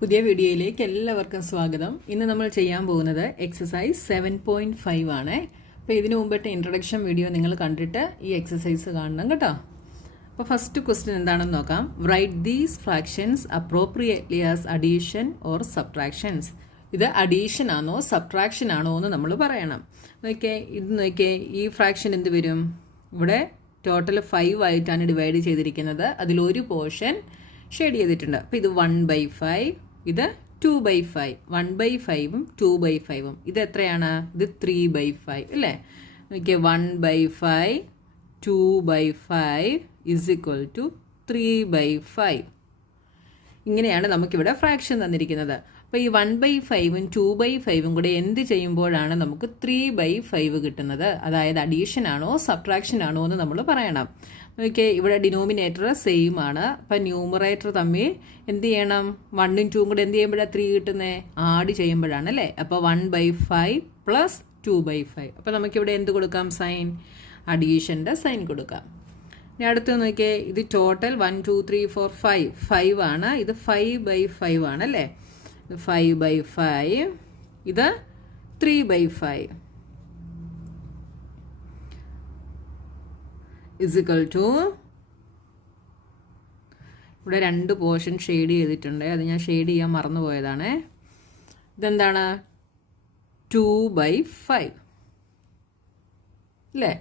പുതിയ വീഡിയോയിലേക്ക് എല്ലാവർക്കും സ്വാഗതം. ഇന്ന് നമ്മൾ ചെയ്യാൻ പോകുന്നത് എക്സസൈസ് 7.5 ആണ്. അപ്പോൾ ഇതിനു മുമ്പത്തെ ഇൻട്രൊഡക്ഷൻ വീഡിയോ നിങ്ങൾ കണ്ടിട്ട് ഈ എക്സസൈസ് കാണണം കേട്ടോ. അപ്പോൾ ഫസ്റ്റ് ക്വസ്റ്റ്യൻ എന്താണെന്ന് നോക്കാം. Write these fractions appropriately as addition or subtractions. ഇത് അഡീഷൻ ആണോ സബ്ട്രാക്ഷൻ ആണോ എന്ന് നമ്മൾ പറയണം. നോക്കിയേ ഈ ഫ്രാക്ഷൻ എന്ത് വരും? ഇവിടെ ടോട്ടൽ 5 ആയിട്ടാണ് ഡിവൈഡ് ചെയ്തിരിക്കുന്നത്. അതിലൊരു പോർഷൻ ഷെയ്ഡ് ചെയ്തിട്ടുണ്ട്. അപ്പോൾ ഇത് 1/5, ഇത് 2/5. 1/5ഉം 2/5ഉം ഇത് എത്രയാണ്? ഇത് 3/5 അല്ലേ? നോക്കിയേ 1/5 2/5 ഇസ് ഈക്വൽ ടു 3/5. ഇങ്ങനെയാണ് നമുക്കിവിടെ ഫ്രാക്ഷൻ തന്നിരിക്കുന്നത്. അപ്പോൾ ഈ 1/5ഉം 2/5ഉം കൂടെ എന്ത് ചെയ്യുമ്പോഴാണ് നമുക്ക് 3/5 കിട്ടുന്നത്? അതായത് അഡീഷൻ ആണോ സബ്ട്രാക്ഷൻ ആണോ എന്ന് നമ്മൾ പറയണം. ഓക്കെ, ഇവിടെ ഡിനോമിനേറ്റർ സെയിം ആണ്. അപ്പം ന്യൂമറേറ്റർ തമ്മിൽ എന്ത് ചെയ്യണം? 1ഉം 2ഉം കൂടെ എന്ത് ചെയ്യുമ്പോഴാണ് 3 കിട്ടുന്നത്? ആഡ് ചെയ്യുമ്പോഴാണ് അല്ലേ? അപ്പോൾ 1/5 പ്ലസ് 2/5. അപ്പോൾ നമുക്കിവിടെ എന്ത് കൊടുക്കാം? സൈൻ, അഡീഷൻ്റെ സൈൻ കൊടുക്കാം. ഇനി അടുത്ത് നോക്കിയേ, ഇത് ടോട്ടൽ 1 2 3 4 5 ആണ്. ഇത് 5/5 ആണ് അല്ലേ? 5/5, ഇത് 3/5 is equal to, ഇവിടെ 2 പോർഷൻ ഷെയ്ഡ് ചെയ്തിട്ടുണ്ട്. അത് ഞാൻ ഷെയ്ഡ് ചെയ്യാൻ മറന്നു പോയതാണ്. ഇതെന്താണ്? 2/5 അല്ലേ?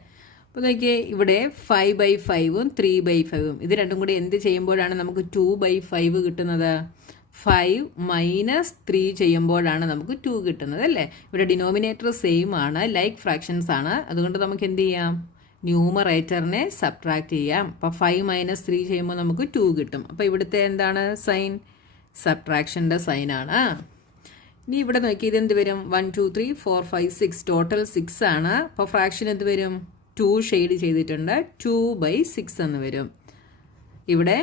അപ്പോൾ നോക്കിയേ, ഇവിടെ 5/5ഉം 3/5ഉം ഇത് രണ്ടും കൂടി എന്ത് ചെയ്യുമ്പോഴാണ് നമുക്ക് 2/5 കിട്ടുന്നത്? 5 മൈനസ് 3 ചെയ്യുമ്പോഴാണ് നമുക്ക് 2 കിട്ടുന്നത് അല്ലേ? ഇവിടെ ഡിനോമിനേറ്റർ സെയിം ആണ്, ലൈക്ക് ഫ്രാക്ഷൻസ് ആണ്. അതുകൊണ്ട് നമുക്ക് എന്ത് ചെയ്യാം? ന്യൂമറേറ്ററിനെ സബ്ട്രാക്ട് ചെയ്യാം. അപ്പോൾ 5 മൈനസ് 3 ചെയ്യുമ്പോൾ നമുക്ക് 2 കിട്ടും. അപ്പോൾ ഇവിടുത്തെ എന്താണ് സൈൻ? സബ്ട്രാക്ഷൻ്റെ സൈനാണ്. ഇനി ഇവിടെ നോക്കി, ഇതെന്ത് വരും? 1 2 3 4 5 6 ടോട്ടൽ 6 ആണ്. അപ്പോൾ ഫ്രാക്ഷൻ എന്ത് വരും? 2 ഷെയ്ഡ് ചെയ്തിട്ടുണ്ട്. 2/6 എന്ന് വരും. ഇവിടെ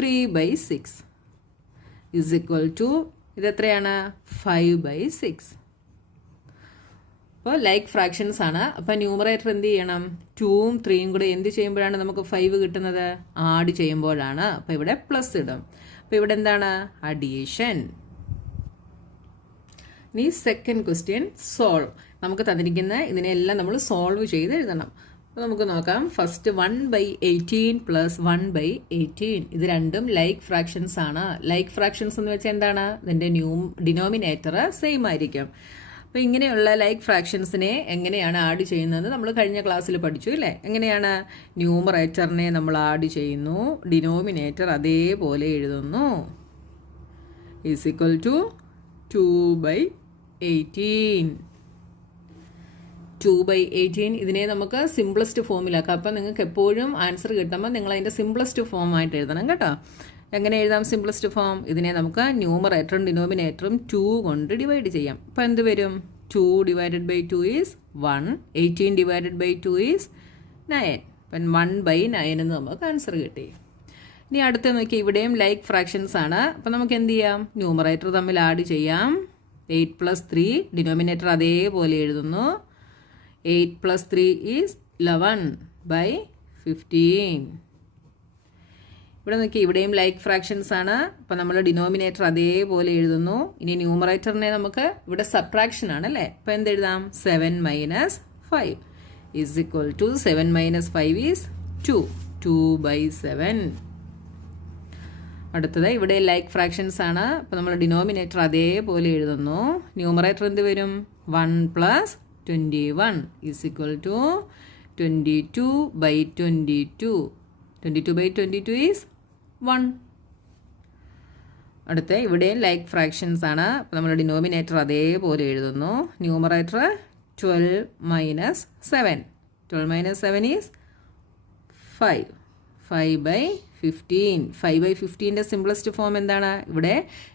3/6 ഇസ് ഈക്വൽ ടു, ഇതെത്രയാണ്? 5/6. അപ്പോൾ ലൈക്ക് ഫ്രാക്ഷൻസ് ആണ്. അപ്പോൾ ന്യൂമറേറ്റർ എന്ത് ചെയ്യണം? 2ഉം 3ഉം കൂടെ എന്ത് ചെയ്യുമ്പോഴാണ് നമുക്ക് 5 കിട്ടുന്നത്? ആഡ് ചെയ്യുമ്പോഴാണ്. അപ്പോൾ ഇവിടെ പ്ലസ് ഇടും. അപ്പോൾ ഇവിടെ എന്താണ്? അഡീഷൻ. ഇനി സെക്കൻഡ് ക്വസ്റ്റ്യൻ സോൾവ്. നമുക്ക് തന്നിരിക്കുന്ന ഇതിനെല്ലാം നമ്മൾ സോൾവ് ചെയ്ത് എഴുതണം. അപ്പോൾ നമുക്ക് നോക്കാം. ഫസ്റ്റ് 1/18 പ്ലസ് 1/18 ഇത് രണ്ടും ലൈക്ക് ഫ്രാക്ഷൻസ് ആണ്. ലൈക്ക് ഫ്രാക്ഷൻസ് എന്ന് വെച്ചാൽ എന്താണ്? ഇതിൻ്റെ ഡിനോമിനേറ്റർ സെയിം ആയിരിക്കും. അപ്പോൾ ഇങ്ങനെയുള്ള ലൈക്ക് ഫ്രാക്ഷൻസിനെ എങ്ങനെയാണ് ആഡ് ചെയ്യുന്നത് നമ്മൾ കഴിഞ്ഞ ക്ലാസ്സിൽ പഠിച്ചു അല്ലേ? എങ്ങനെയാണ്? ന്യൂമറേറ്ററിനെ നമ്മൾ ആഡ് ചെയ്യുന്നു, ഡിനോമിനേറ്റർ അതേപോലെ എഴുതുന്നു. Is equal to 2/18. 2/18 ഇതിനെ നമുക്ക് സിംപ്ലസ്റ്റ് ഫോമിലാക്കാം. അപ്പം നിങ്ങൾക്ക് എപ്പോഴും ആൻസർ കിട്ടുമ്പോൾ നിങ്ങൾ അതിൻ്റെ സിംപ്ലസ്റ്റ് ഫോമായിട്ട് എഴുതണം കേട്ടോ. എങ്ങനെ എഴുതാം സിംപ്ലസ്റ്റ് ഫോം? ഇതിനെ നമുക്ക് ന്യൂമറേറ്ററും ഡിനോമിനേറ്ററും 2 കൊണ്ട് ഡിവൈഡ് ചെയ്യാം. അപ്പോൾ എന്ത് വരും? 2 divided by 2 is 1. 18 divided by 2 is 9. അപ്പം 1/9 എന്ന് നമുക്ക് ആൻസർ കിട്ടി. ഇനി അടുത്ത് നോക്കി, ഇവിടെയും ലൈക്ക് ഫ്രാക്ഷൻസ് ആണ്. അപ്പം നമുക്ക് എന്ത് ചെയ്യാം? ന്യൂമറേറ്റർ തമ്മിൽ ആഡ് ചെയ്യാം. 8 പ്ലസ് 3 ഡിനോമിനേറ്റർ അതേപോലെ എഴുതുന്നു. 8 പ്ലസ് 3 ഈസ് 11/15. ഇവിടെ നോക്കി, ഇവിടെയും ലൈക്ക് ഫ്രാക്ഷൻസ് ആണ്. അപ്പോൾ നമ്മൾ ഡിനോമിനേറ്റർ അതേപോലെ എഴുതുന്നു. ഇനി ന്യൂമറേറ്ററിനെ നമുക്ക് ഇവിടെ സബ്ട്രാക്ഷൻ ആണ് അല്ലേ? അപ്പോൾ എന്തെഴുതാം? 7 minus 5 is equal to 7 minus 5 is 2. 2/7. അടുത്തത് ഇവിടെ ലൈക്ക് ഫ്രാക്ഷൻസ് ആണ്. അപ്പോൾ നമ്മൾ ഡിനോമിനേറ്റർ അതേപോലെ എഴുതുന്നു. ന്യൂമറേറ്റർ എന്ത് വരും? 1 plus 21 is equal to 22/22. 22/22 is 1. അടുത്ത ഇവിടെ ലൈക്ക് ഫ്രാക്ഷൻസ് ആണ്. അപ്പോൾ നമ്മൾ ഡിനോമിനേറ്റർ അതേപോലെ എഴുതുന്നു. Numerator 12 minus 7. 12 minus 7 is 5. 5/15. 5/15ൻ്റെ സിംപ്ലസ്റ്റ് ഫോം എന്താണ്? ഇവിടെ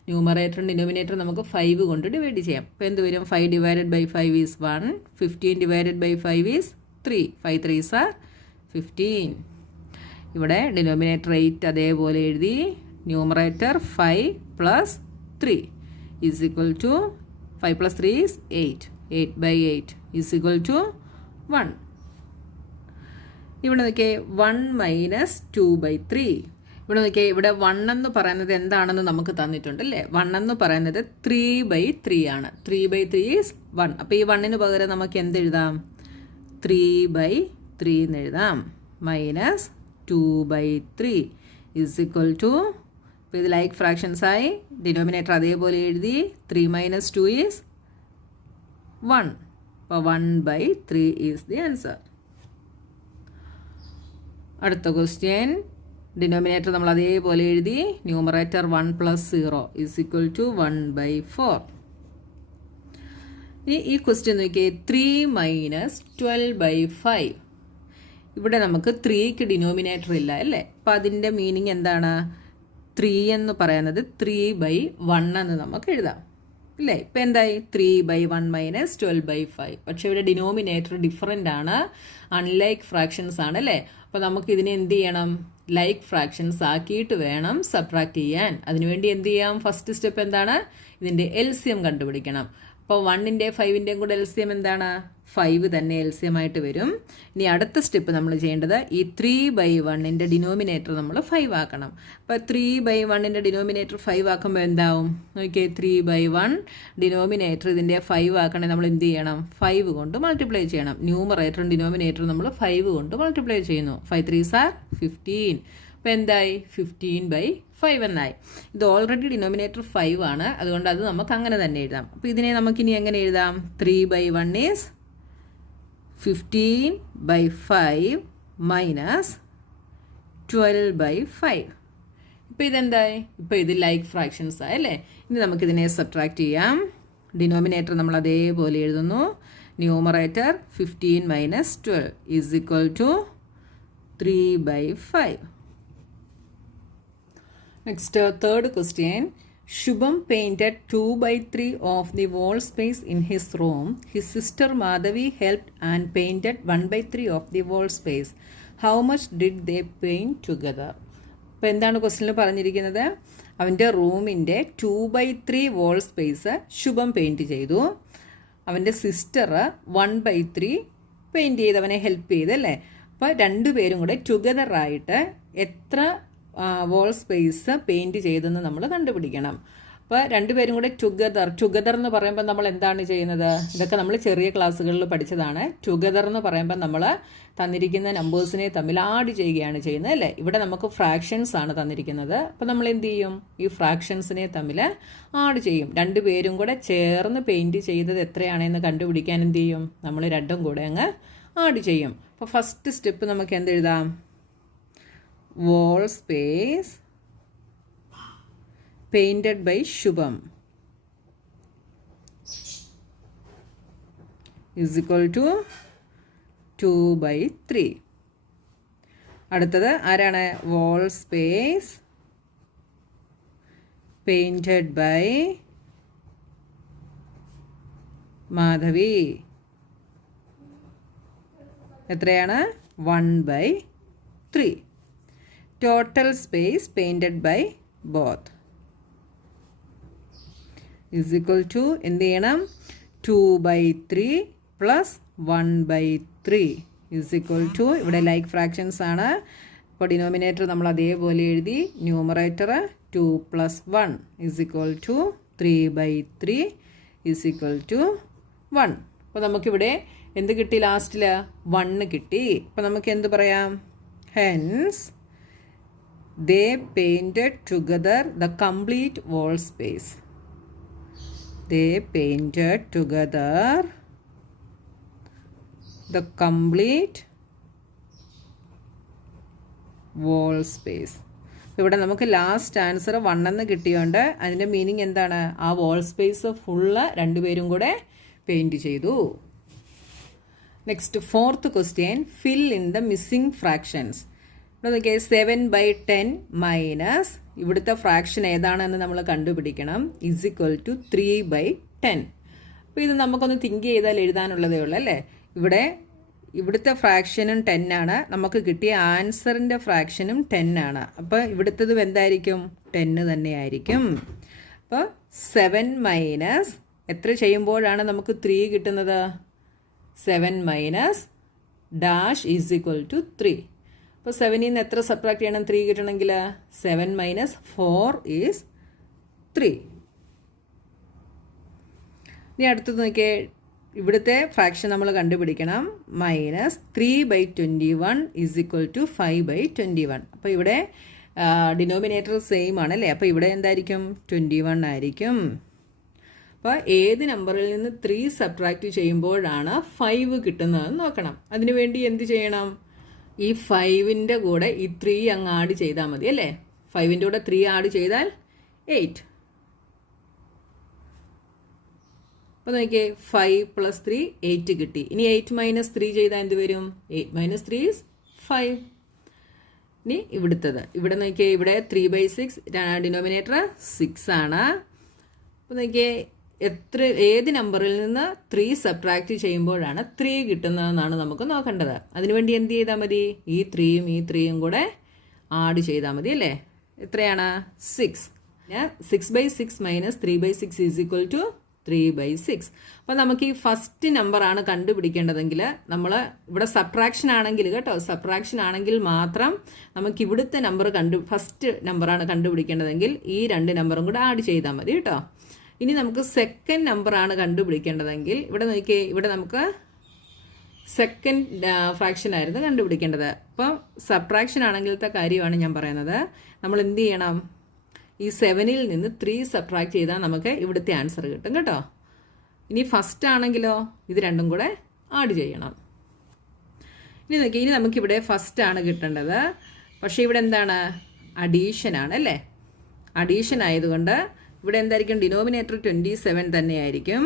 ന്യൂമറേറ്ററും ഡിനോമിനേറ്ററും നമുക്ക് 5 കൊണ്ട് ഡിവൈഡ് ചെയ്യാം. അപ്പോൾ എന്ത് വരും? 5 divided by 5 is 1. 15 divided by 5 is 3. 5 3s are 15. ഇവിടെ ഡിനോമിനേറ്റർ 8 അതേപോലെ എഴുതി. Numerator 5 plus 3 is equal to 5 plus 3 is 8. 8/8 is equal to 1. ഇവിടെ നോക്കിയേ 1 മൈനസ് 2/3. ഇവിടെ നോക്കിയാൽ ഇവിടെ 1 എന്ന് പറയുന്നത് എന്താണെന്ന് നമുക്ക് തന്നിട്ടുണ്ട് അല്ലേ. 1 എന്ന് പറയുന്നത് 3/3 ആണ്. 3/3 ഈസ് 1. അപ്പോൾ ഈ 1ന് പകരം നമുക്ക് എന്തെഴുതാം? 3/3 എന്ന് എഴുതാം. മൈനസ് 2/3 ഈസ് ഈക്വൽ ടു, അപ്പോൾ ഇത് ലൈക്ക് ഫ്രാക്ഷൻസ് ആയി ഡിനോമിനേറ്റർ അതേപോലെ എഴുതി. 3 - 2 ഈസ് 1. അപ്പോൾ 1/3 ഈസ് ദി ആൻസർ. അടുത്ത ക്വസ്റ്റ്യൻ, ഡിനോമിനേറ്റർ നമ്മൾ അതേപോലെ എഴുതി. Numerator 1 + 0 is equal to 1/4. ഇനി ഈ ക്വസ്റ്റ്യൻ നോക്കിയേ, 3 - 12/5. ഇവിടെ നമുക്ക് 3ക്ക് ഡിനോമിനേറ്റർ ഇല്ല അല്ലേ. അപ്പം അതിൻ്റെ മീനിങ് എന്താണ്? 3 എന്ന് പറയുന്നത് 3/1 എന്ന് നമുക്ക് എഴുതാം അല്ലേ. ഇപ്പം എന്തായി? 3/1 - 12/5. പക്ഷേ ഇവിടെ ഡിനോമിനേറ്റർ ഡിഫറൻ്റ് ആണ്, അൺലൈക്ക് ഫ്രാക്ഷൻസ് ആണ് അല്ലേ. അപ്പോൾ നമുക്ക് ഇതിനെ എന്ത് ചെയ്യണം? ലൈക്ക് ഫ്രാക്ഷൻസ് ആക്കിയിട്ട് വേണം സബ്ട്രാക്ട് ചെയ്യാൻ. അതിനുവേണ്ടി എന്ത് ചെയ്യാം? ഫസ്റ്റ് സ്റ്റെപ്പ് എന്താണ്? ഇതിൻ്റെ LCM കണ്ടുപിടിക്കണം. അപ്പോൾ 1ൻ്റെയും 5ൻ്റെയും കൂടെ LCM എന്താണ്? 5 തന്നെ LCM ആയിട്ട് വരും. ഇനി അടുത്ത സ്റ്റെപ്പ് നമ്മൾ ചെയ്യേണ്ടത് ഈ 3/1ൻ്റെ ഡിനോമിനേറ്റർ നമ്മൾ 5 ആക്കണം. അപ്പോൾ 3/1ൻ്റെ ഡിനോമിനേറ്റർ 5 ആക്കുമ്പോൾ എന്താവും? നോക്കിയേ, 3/1 ഡിനോമിനേറ്റർ ഇതിൻ്റെ 5 ആക്കണേ നമ്മൾ എന്ത് ചെയ്യണം? 5 കൊണ്ട് മൾട്ടിപ്ലൈ ചെയ്യണം. ന്യൂമറേറ്ററും ഡിനോമിനേറ്ററും നമ്മൾ 5 കൊണ്ട് മൾട്ടിപ്ലൈ ചെയ്യുന്നു. 5 3s are 15. അപ്പോൾ എന്തായി? 15/5 എന്നായി. ഇത് ഓൾറെഡി ഡിനോമിനേറ്റർ 5 ആണ്, അതുകൊണ്ട് അത് നമുക്ക് അങ്ങനെ തന്നെ എഴുതാം. അപ്പോൾ ഇതിനെ നമുക്കിനി എങ്ങനെ എഴുതാം? 3/1 ഈസ് 15/5 മൈനസ് 12/5. ഇപ്പോൾ ഇതെന്തായി? ഇപ്പോൾ ഇത് ലൈക്ക് ഫ്രാക്ഷൻസ് ആയല്ലേ. ഇനി നമുക്കിതിനെ സബ്ട്രാക്ട് ചെയ്യാം. ഡിനോമിനേറ്റർ നമ്മൾ അതേപോലെ എഴുതുന്നു. Numerator 15 - 12 is equal to 3/5. Next, third question. Shubham painted 2/3 of the wall space in his room. His sister Madhavi helped and painted 1/3 of the wall space. How much did they paint together? അപ്പോൾ എന്താണ് ക്വസ്റ്റ്യനിൽ പറഞ്ഞിരിക്കുന്നത്? അവൻ്റെ റൂമിൻ്റെ 2/3 wall space ശുഭം paint ചെയ്തു. അവൻ്റെ sister 1/3 paint ചെയ്ത് അവനെ ഹെൽപ്പ് ചെയ്തല്ലേ. അപ്പോൾ രണ്ടുപേരും കൂടെ ടുഗദറായിട്ട് എത്ര വോൾ സ്പേസ് പെയിൻറ്റ് ചെയ്തെന്ന് നമ്മൾ കണ്ടുപിടിക്കണം. അപ്പോൾ രണ്ടുപേരും കൂടെ ടുഗദർ എന്ന് പറയുമ്പോൾ നമ്മൾ എന്താണ് ചെയ്യുന്നത്? ഇതൊക്കെ നമ്മൾ ചെറിയ ക്ലാസ്സുകളിൽ പഠിച്ചതാണ്. ടുഗദർ എന്ന് പറയുമ്പോൾ നമ്മൾ തന്നിരിക്കുന്ന നമ്പേഴ്സിനെ തമ്മിൽ ആഡ് ചെയ്യുകയാണ് ചെയ്യുന്നത് അല്ലേ. ഇവിടെ നമുക്ക് ഫ്രാക്ഷൻസ് ആണ് തന്നിരിക്കുന്നത്. അപ്പോൾ നമ്മൾ എന്ത് ചെയ്യും? ഈ ഫ്രാക്ഷൻസിനെ തമ്മിൽ ആഡ് ചെയ്യും. രണ്ടുപേരും കൂടെ ചേർന്ന് പെയിൻറ്റ് ചെയ്തത് എത്രയാണെന്ന് കണ്ടുപിടിക്കാൻ എന്ത് ചെയ്യും? നമ്മൾ രണ്ടും കൂടെ അങ്ങ് ആഡ് ചെയ്യും. അപ്പോൾ ഫസ്റ്റ് സ്റ്റെപ്പ് നമുക്ക് എന്തെഴുതാം? wall space painted by Shubham is equal to 2/3. അടുത്തത് ആരാണ്? wall space painted by Madhavi. എത്രയാണ്? 1/3. Total space painted by both is equal to എന്ത് ചെയ്യണം? 2/3 plus 1/3 is equal to, ഇവിടെ ലൈക്ക് ഫ്രാക്ഷൻസ് ആണ്. അപ്പോൾ ഡിനോമിനേറ്റർ നമ്മൾ അതേപോലെ എഴുതി. Numerator 2 + 1 is equal to 3/3 is equal to 1. അപ്പോൾ നമുക്കിവിടെ എന്ത് കിട്ടി? ലാസ്റ്റിൽ 1 കിട്ടി. അപ്പോൾ നമുക്ക് എന്ത് പറയാം? Hence they painted together the complete wall space. They painted together the complete wall space. ഇവിടെ നമുക്ക് ലാസ്റ്റ് ആൻസർ 1 എന്ന് കിട്ടിയോണ്ട് അതിൻ്റെ മീനിങ് എന്താണ്? ആ വോൾ സ്പേസ് ഫുള്ള് രണ്ടുപേരും കൂടെ പെയിൻറ്റ് ചെയ്തു. Next, fourth question. Fill in the missing fractions. ഇവിടെ നോക്കിയാൽ 7/10 മൈനസ് ഇവിടുത്തെ ഫ്രാക്ഷൻ ഏതാണെന്ന് നമ്മൾ കണ്ടുപിടിക്കണം. Is equal to 3/10. അപ്പോൾ ഇത് നമുക്കൊന്ന് തിങ്ക് ചെയ്താൽ എഴുതാനുള്ളതേ ഉള്ളൂ അല്ലേ. ഇവിടുത്തെ ഫ്രാക്ഷനും 10 ആണ്. നമുക്ക് കിട്ടിയ ആൻസറിൻ്റെ ഫ്രാക്ഷനും 10 ആണ്. അപ്പോൾ ഇവിടുത്തതും എന്തായിരിക്കും? 10 തന്നെയായിരിക്കും. അപ്പോൾ 7 മൈനസ് എത്ര ചെയ്യുമ്പോഴാണ് നമുക്ക് 3 കിട്ടുന്നത്? 7 minus dash is equal to 3. അപ്പോൾ 7ൽ നിന്ന് എത്ര സബ്ട്രാക്ട് ചെയ്യണം 3 കിട്ടണമെങ്കിൽ? 7 മൈനസ് 4 ഈസ് 3. ഇനി അടുത്തത് നോക്കിയേ, ഇവിടുത്തെ ഫ്രാക്ഷൻ നമ്മൾ കണ്ടുപിടിക്കണം. -3/21 ഈസ് ഈക്വൽ ടു 5/21. അപ്പോൾ ഇവിടെ ഡിനോമിനേറ്റർ സെയിം ആണല്ലേ, അപ്പോൾ ഇവിടെ എന്തായിരിക്കും? 21 ആയിരിക്കും. അപ്പോൾ ഏത് നമ്പറിൽ നിന്ന് 3 സബ്ട്രാക്ട് ചെയ്യുമ്പോഴാണ് 5 കിട്ടുന്നതെന്ന് നോക്കണം. അതിനുവേണ്ടി എന്ത് ചെയ്യണം? ഈ 5ൻ്റെ കൂടെ ഈ 3 അങ്ങ് ആഡ് ചെയ്താൽ മതി അല്ലേ. 5ൻ്റെ കൂടെ 3 ആഡ് ചെയ്താൽ 8. അപ്പോൾ നോക്കിയേ, 5 + 3 8 കിട്ടി. ഇനി 8 - 3 ചെയ്താൽ എന്ത് വരും? 8 - 3 is 5. ഇനി ഇവിടുത്തത്, ഇവിടെ നോക്കിയേ, ഇവിടെ 3/6, ഡിനോമിനേറ്റർ 6 ആണ്. അപ്പോൾ നോക്കിയേ, ഏത് നമ്പറിൽ നിന്ന് 3 സബ്ട്രാക്ട് ചെയ്യുമ്പോഴാണ് 3 കിട്ടുന്നതെന്നാണ് നമുക്ക് നോക്കേണ്ടത്. അതിനുവേണ്ടി എന്ത് ചെയ്താൽ മതി? ഈ 3യും ഈ 3യും കൂടെ ആഡ് ചെയ്താൽ മതി അല്ലേ. എത്രയാണ്? 6. 6/6 - 3/6 ഈസ് ഈക്വൽ ടു 3/6. അപ്പോൾ നമുക്ക് ഈ ഫസ്റ്റ് നമ്പറാണ് കണ്ടുപിടിക്കേണ്ടതെങ്കിൽ നമ്മൾ ഇവിടെ സബ്ട്രാക്ഷൻ ആണെങ്കിൽ കേട്ടോ, സബ്ട്രാക്ഷൻ ആണെങ്കിൽ മാത്രം നമുക്ക് ഇവിടുത്തെ നമ്പർ ഫസ്റ്റ് നമ്പറാണ് കണ്ടുപിടിക്കേണ്ടതെങ്കിൽ ഈ 2 നമ്പറും കൂടെ ആഡ് ചെയ്താൽ മതി കേട്ടോ. ഇനി നമുക്ക് സെക്കൻഡ് നമ്പറാണ് കണ്ടുപിടിക്കേണ്ടതെങ്കിൽ ഇവിടെ നോക്കിയേ, ഇവിടെ നമുക്ക് സെക്കൻഡ് ഫ്രാക്ഷൻ ആയിരുന്നു കണ്ടുപിടിക്കേണ്ടത്. അപ്പം സബ്ട്രാക്ഷൻ ആണെങ്കിലത്തെ കാര്യമാണ് ഞാൻ പറയുന്നത്. നമ്മൾ എന്ത് ചെയ്യണം? ഈ 7ൽ നിന്ന് 3 സബ്ട്രാക്ട് ചെയ്താൽ നമുക്ക് ഇവിടുത്തെ ആൻസർ കിട്ടും കേട്ടോ. ഇനി ഫസ്റ്റ് ആണെങ്കിലോ ഇത് രണ്ടും കൂടെ ആഡ് ചെയ്യണം. ഇനി നോക്കി, ഇനി നമുക്കിവിടെ ഫസ്റ്റ് ആണ് കിട്ടേണ്ടത്. പക്ഷേ ഇവിടെ എന്താണ്? അഡീഷൻ ആണ് അല്ലേ. അഡീഷൻ ആയതുകൊണ്ട് ഇവിടെ എന്തായിരിക്കും? ഡിനോമിനേറ്റർ 27 തന്നെയായിരിക്കും.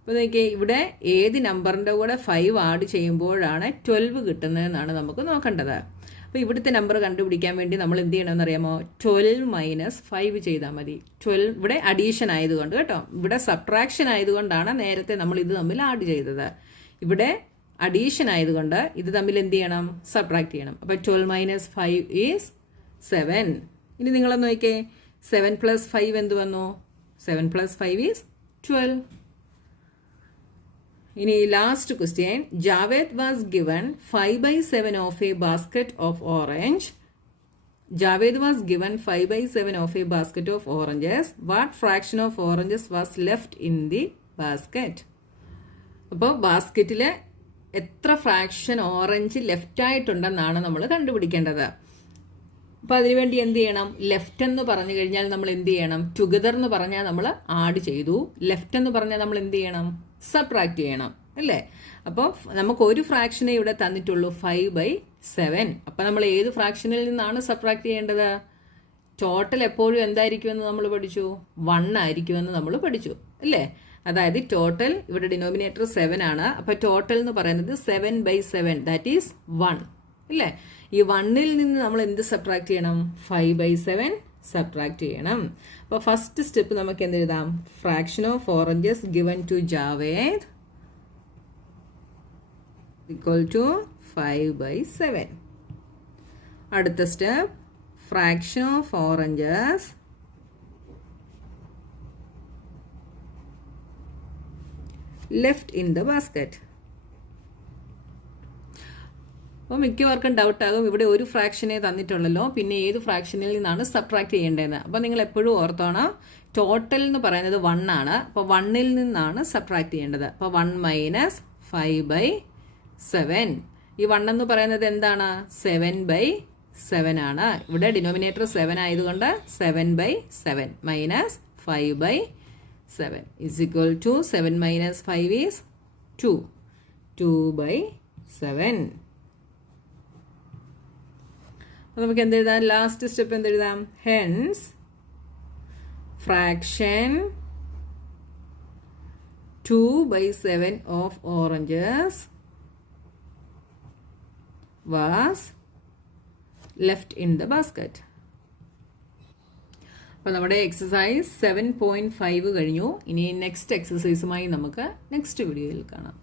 അപ്പോൾ നോക്കിയേ, ഇവിടെ ഏത് നമ്പറിൻ്റെ കൂടെ 5 ആഡ് ചെയ്യുമ്പോഴാണ് 12 കിട്ടുന്നതെന്നാണ് നമുക്ക് നോക്കേണ്ടത്. അപ്പോൾ ഇവിടുത്തെ നമ്പർ കണ്ടുപിടിക്കാൻ വേണ്ടി നമ്മൾ എന്ത് ചെയ്യണമെന്ന് അറിയാമോ? 12 - 5 ചെയ്താൽ മതി. 12 ഇവിടെ അഡീഷൻ ആയതുകൊണ്ട് കേട്ടോ, ഇവിടെ സബ്ട്രാക്ഷൻ ആയതുകൊണ്ടാണ് നേരത്തെ നമ്മൾ ഇത് തമ്മിൽ ആഡ് ചെയ്തത്. ഇവിടെ അഡീഷൻ ആയതുകൊണ്ട് ഇത് തമ്മിൽ എന്ത് ചെയ്യണം? സബ്ട്രാക്ട് ചെയ്യണം. അപ്പോൾ 12 - 5 ഈസ് 7. ഇനി നിങ്ങളൊന്ന് നോക്കിയേ, 7 + 5 എന്ത് വന്നു? 7 + 5 ഈസ് 12. ഇനി last question, Javed was given 5/7 of A basket of orange. Javed was given 5/7 of A basket of oranges. What fraction of oranges was left in the basket? അപ്പോൾ ബാസ്ക്കറ്റിൽ എത്ര ഫ്രാക്ഷൻ ഓറഞ്ച് ലെഫ്റ്റ് ആയിട്ടുണ്ടെന്നാണ് നമ്മൾ കണ്ടുപിടിക്കേണ്ടത്. അപ്പോൾ അതിനുവേണ്ടി എന്ത് ചെയ്യണം? ലെഫ്റ്റ് എന്ന് പറഞ്ഞു കഴിഞ്ഞാൽ നമ്മൾ എന്ത് ചെയ്യണം? ടുഗദർ എന്ന് പറഞ്ഞാൽ നമ്മൾ ആഡ് ചെയ്തു. ലെഫ്റ്റ് എന്ന് പറഞ്ഞാൽ നമ്മൾ എന്ത് ചെയ്യണം? സബ്ട്രാക്ട് ചെയ്യണം അല്ലേ. അപ്പോൾ നമുക്ക് ഒരു ഫ്രാക്ഷനെ ഇവിടെ തന്നിട്ടുള്ളൂ, 5/7. അപ്പം നമ്മൾ ഏത് ഫ്രാക്ഷനിൽ നിന്നാണ് സബ്ട്രാക്ട് ചെയ്യേണ്ടത്? ടോട്ടൽ എപ്പോഴും എന്തായിരിക്കുമെന്ന് നമ്മൾ പഠിച്ചു? 1 ആയിരിക്കുമെന്ന് നമ്മൾ പഠിച്ചു അല്ലേ. അതായത് ടോട്ടൽ ഇവിടെ ഡിനോമിനേറ്റർ 7 ആണ്. അപ്പോൾ ടോട്ടൽ എന്ന് പറയുന്നത് 7/7, ദാറ്റ് ഈസ് 1 അല്ലേ. ഈ 1ൽ നിന്ന് നമ്മൾ എന്ത് സബ്ട്രാക്ട് ചെയ്യണം? 5/7 സബ്ട്രാക്ട് ചെയ്യണം. അപ്പോൾ ഫസ്റ്റ് സ്റ്റെപ്പ് നമുക്ക് എന്ത് എഴുതാം? Fraction of oranges given to Javed equal to 5/7. അടുത്ത step, fraction of oranges left in the basket. അപ്പോൾ മിക്കവർക്കും ഡൗട്ടാകും, ഇവിടെ ഒരു ഫ്രാക്ഷനെ തന്നിട്ടുള്ളല്ലോ, പിന്നെ ഏത് ഫ്രാക്ഷനിൽ നിന്നാണ് സബ്ട്രാക്ട് ചെയ്യേണ്ടതെന്ന്. അപ്പോൾ നിങ്ങൾ എപ്പോഴും ഓർത്തോണം, ടോട്ടൽ എന്ന് പറയുന്നത് 1 ആണ്. അപ്പോൾ 1ൽ നിന്നാണ് സബ്ട്രാക്ട് ചെയ്യേണ്ടത്. അപ്പോൾ 1 - 5/7. ഈ 1 എന്ന് പറയുന്നത് എന്താണ്? 7/7 ആണ്. ഇവിടെ ഡിനോമിനേറ്റർ 7 ആയതുകൊണ്ട് 7/7 - 5/7 is equal to 7 - 5 is 2. 2/7. അപ്പോൾ നമുക്ക് എന്ത് എഴുതാം? ലാസ്റ്റ് സ്റ്റെപ്പ് എന്ത് എഴുതാം? Hence fraction 2/7 of oranges was left in the basket. അപ്പോൾ നമ്മുടെ എക്സസൈസ് 7.5 കഴിഞ്ഞു. ഇനി നെക്സ്റ്റ് എക്സസൈസുമായി നമുക്ക് നെക്സ്റ്റ് വീഡിയോയിൽ കാണാം.